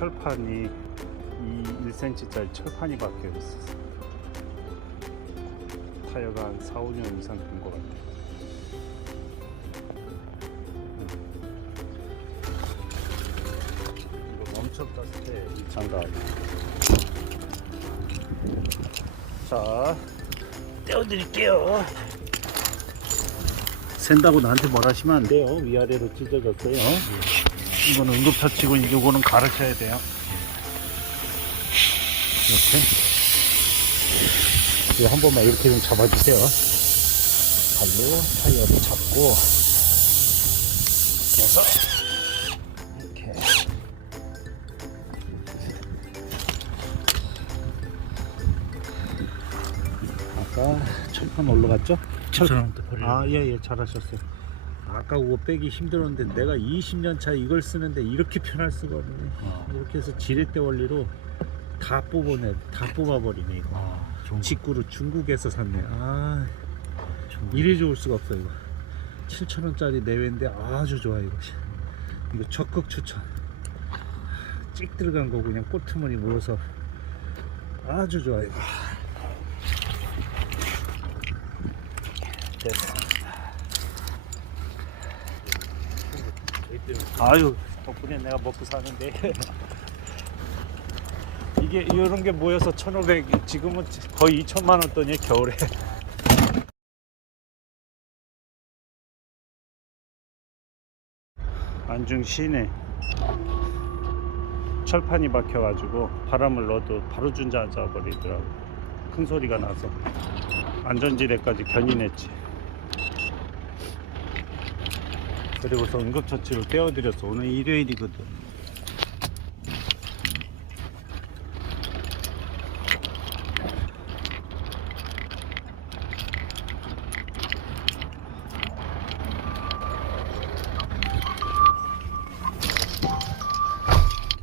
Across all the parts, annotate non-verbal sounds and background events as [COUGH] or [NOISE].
철판이 이 1cm짜리 철판이 박혀 있었어. 타이어가 한 4, 5년 이상 된 것 같아. 이거 엄청 따뜻해 이 장갑. 자, 떼어드릴게요. 샌다고 나한테 뭘 하시면 안 돼요. 위아래로 찢어졌어요. 이거는 응급처치고 이거는 가르쳐야 돼요. 이렇게. 이거 한 번만 이렇게 좀 잡아주세요. 발로 타이어를 잡고 그래서 이렇게 아까 철판 올라갔죠? 철판 아, 예, 예, 잘하셨어요. 아까 그거 빼기 힘들었는데 내가 20년 차 이걸 쓰는데 이렇게 편할 수가 없네. 어. 이렇게 해서 지렛대 원리로 다 뽑아내, 다 뽑아버리네 이거. 아, 좋은 직구로 중국에서 샀네. 아, 좋은 이리 좋을 수가 없어 이거. 7천 원짜리 내외인데 아주 좋아 이거. 이거 적극 추천. 찍 들어간 거 그냥 꼬투머리 모여서 아주 좋아 이거. 됐어. 아유 덕분에 내가 먹고 사는데. [LAUGHS] 이게 이런 게 모여서 1,500 지금은 거의 2천만 원 돈이 겨울에. [LAUGHS] 안중 시내. 철판이 박혀가지고 바람을 넣어도 바로 준자자 버리더라고. 큰 소리가 나서 안전지대까지 견인했지 그리고서 응급처치로 떼어드렸어 오늘 일요일이거든.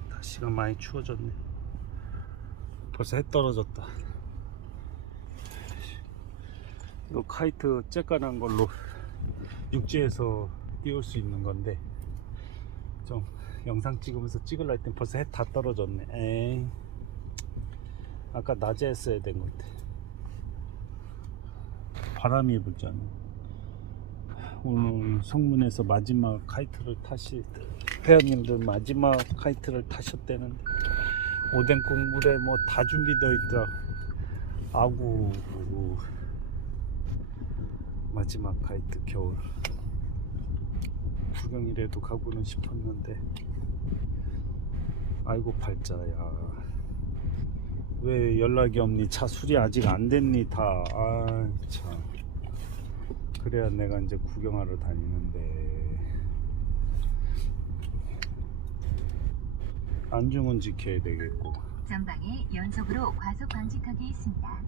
날씨가 많이 추워졌네. 벌써 해 떨어졌다. 이거 카이트 쬐깐한 걸로 육지에서 띄울 수 있는 건데 좀 영상 찍으면서 찍을라 했더니 벌써 해 다 떨어졌네. 에이. 아까 낮에 했어야 된 건데. 바람이 불잖아. 오늘 성문에서 마지막 카이트를 타실 회원님들 마지막 카이트를 타셨다는데 오뎅 국물에 뭐 다 준비되어 있더라 아구. 마지막 카이트 겨울 구경이라도 가고는 싶었는데. 아이고 팔자야. 왜 연락이 없니? 차 수리 아직 안 됐니 다아참. 그래야 내가 이제 구경하러 다니는데. 안중은 지켜야 되겠고. 전방에 연속으로 과속 방지턱이 있습니다.